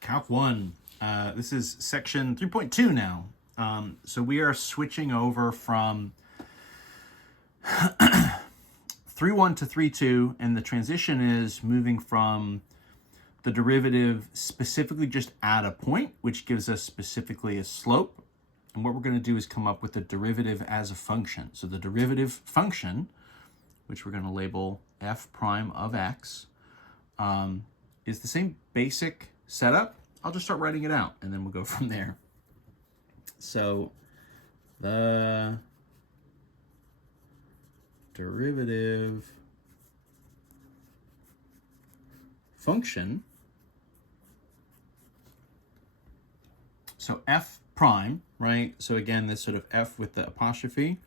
Calc 1. This is section 3.2 now. So we are switching over from 3.1 to 3.2, and the transition is moving from the derivative specifically just at a point, which gives us specifically a slope. And what we're going to do is come up with the derivative as a function. So the derivative function, which we're going to label f prime of x, is the same basic setup. I'll just start writing it out, and then we'll go from there. So the derivative function, so f prime, right? So again, this sort of f with the apostrophe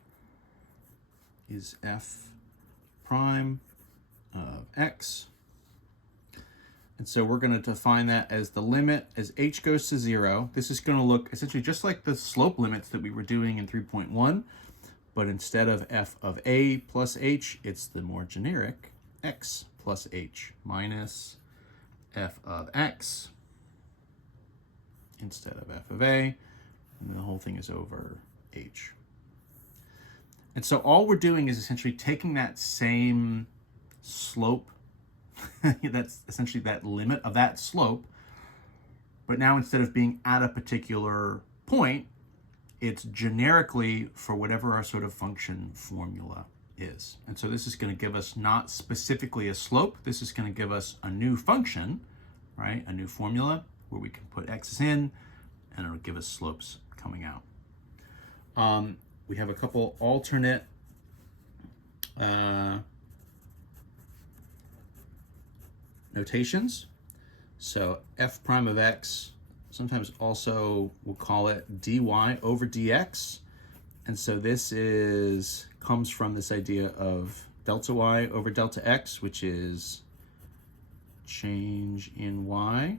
is f prime of x. And so we're going to define that as the limit as h goes to 0. This is going to look essentially just like the slope limits that we were doing in 3.1, but instead of f of a plus h, it's the more generic x plus h minus f of x instead of f of a, and the whole thing is over h. And so all we're doing is essentially taking that same slope, that's essentially that limit of that slope, but now instead of being at a particular point, it's generically for whatever our sort of function formula is. And so this is going to give us not specifically a slope, this is going to give us a new function, right? A new formula where we can put x's in, and it'll give us slopes coming out. We have a couple alternate notations. So f prime of x, sometimes also we'll call it dy over dx. And so this comes from this idea of delta y over delta x, which is change in y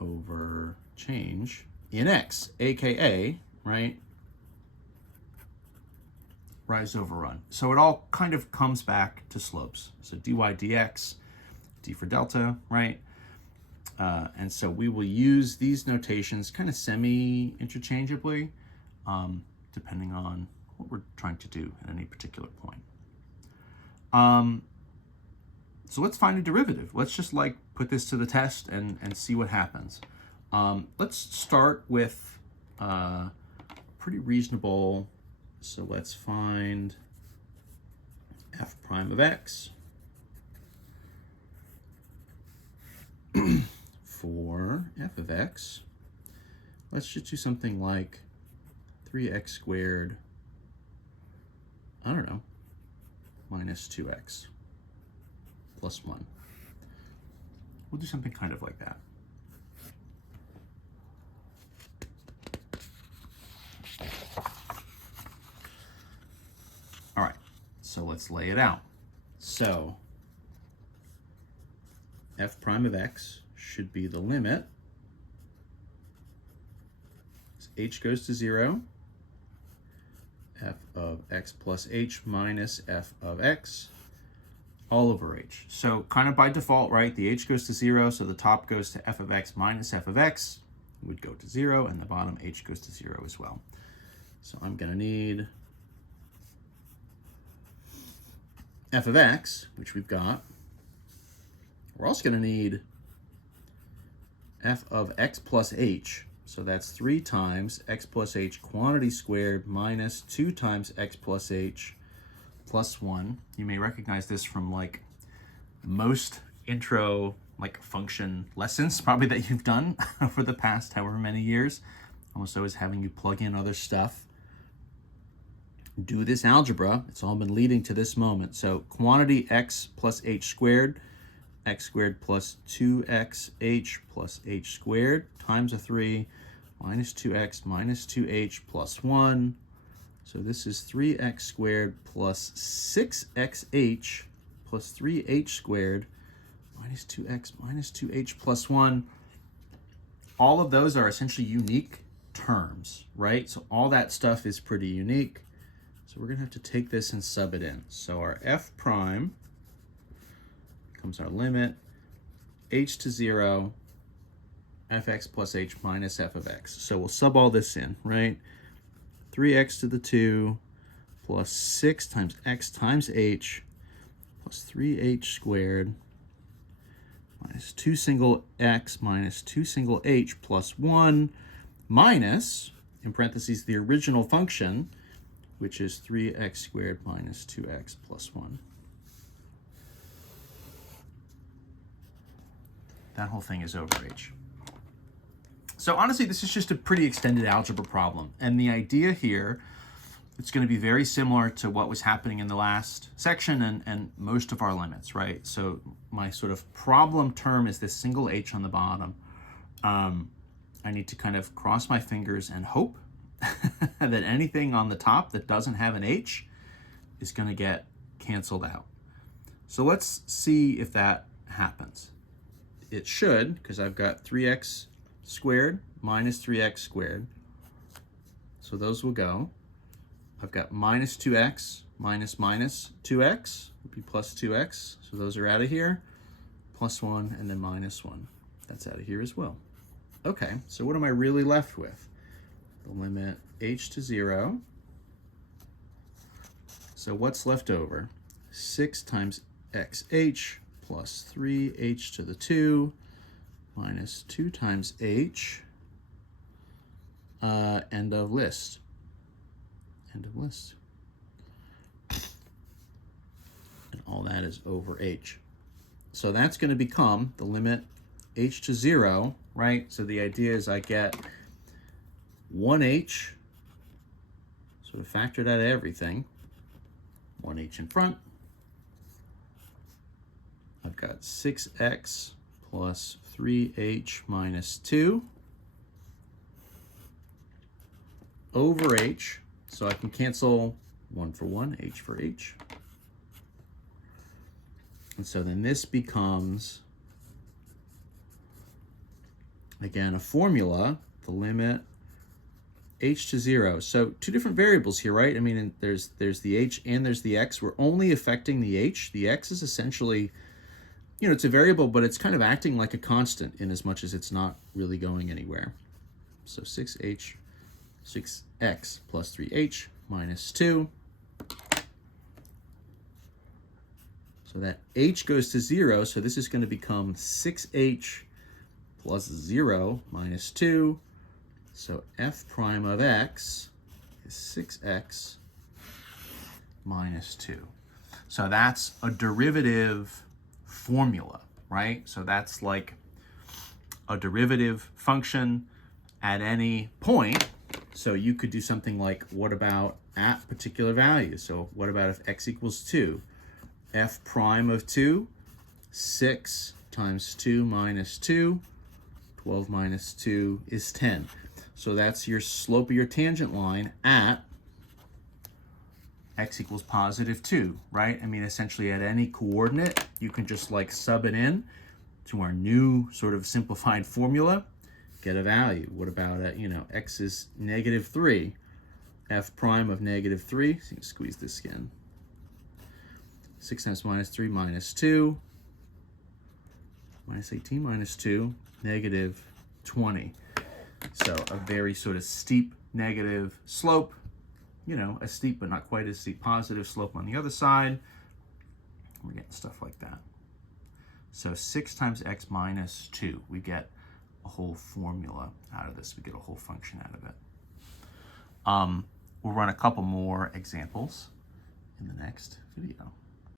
over change in x, aka, right, rise over run. So it all kind of comes back to slopes. So dy dx, d for delta, right? And so we will use these notations kind of semi-interchangeably, depending on what we're trying to do at any particular point. So let's find a derivative. Let's just like put this to the test and see what happens. Let's start with pretty reasonable. So let's find f prime of x for f of x. Let's just do something like 3x squared, I don't know, minus 2x plus 1. We'll do something kind of like that. All right, so let's lay it out. So f prime of x should be the limit as h goes to 0, f of x plus h minus f of x all over h. So kind of by default, right, the h goes to 0, so the top goes to f of x minus f of x would go to 0, and the bottom h goes to 0 as well. So I'm going to need f of x, which we've got. We're also going to need f of x plus h. So that's 3 times x plus h quantity squared minus 2 times x plus h plus 1. You may recognize this from like most intro like function lessons probably that you've done over the past however many years. Almost always having you plug in other stuff. Do this algebra. It's all been leading to this moment. So quantity x plus h squared, x squared plus 2xh plus h squared times a 3 minus 2x minus 2h plus 1. So this is 3x squared plus 6xh plus 3h squared minus 2x minus 2h plus 1. All of those are essentially unique terms, right? So all that stuff is pretty unique. So we're going to have to take this and sub it in. So our f prime becomes our limit, h to 0, fx plus h minus f of x. So we'll sub all this in, right? 3x to the 2 plus 6 times x times h plus 3h squared minus 2 single x minus 2 single h plus 1 minus, in parentheses, the original function, which is 3x squared minus 2x plus 1. That whole thing is over h. So honestly, this is just a pretty extended algebra problem. And the idea here, it's going to be very similar to what was happening in the last section and most of our limits, right? So my sort of problem term is this single h on the bottom. I need to kind of cross my fingers and hope that anything on the top that doesn't have an h is going to get canceled out. So let's see if that happens. It should, because I've got 3x squared minus 3x squared. So those will go. I've got minus 2x minus minus 2x would be plus 2x. So those are out of here. Plus 1 and then minus 1. That's out of here as well. Okay, so what am I really left with? The limit h to 0. So what's left over? 6 times xh plus 3h to the 2 minus 2 times h, end of list. End of list. And all that is over h. So that's going to become the limit h to 0, right? So the idea is I get 1h, sort of factored out of everything, 1h in front. I've got 6x plus 3h minus 2 over h. So I can cancel 1 for 1, h for h. And so then this becomes, again, a formula, the limit h to 0. So two different variables here, right? I mean, there's the h and there's the x. We're only affecting the h. The x is essentially, you know, it's a variable, but it's kind of acting like a constant in as much as it's not really going anywhere. So 6x plus 3h minus 2. So that h goes to 0, so this is going to become 6h plus 0 minus 2. So f prime of x is 6x minus 2. So that's a derivative formula, right? So that's like a derivative function at any point. So you could do something like, what about at particular values? So what about if x equals 2? F prime of 2, 6 times 2 minus 2, 12 minus 2 is 10. So that's your slope of your tangent line at x equals positive 2, right? I mean, essentially at any coordinate, you can just like sub it in to our new sort of simplified formula, get a value. What about, you know, x is negative 3, f prime of negative 3, so you can squeeze this in. 6 times minus 3 minus 2, minus 18 minus 2, negative 20. So a very sort of steep negative slope, you know, a steep but not quite as steep positive slope on the other side. We're getting stuff like that. So 6 times x minus 2, we get a whole formula out of this. We get a whole function out of it. We'll run a couple more examples in the next video.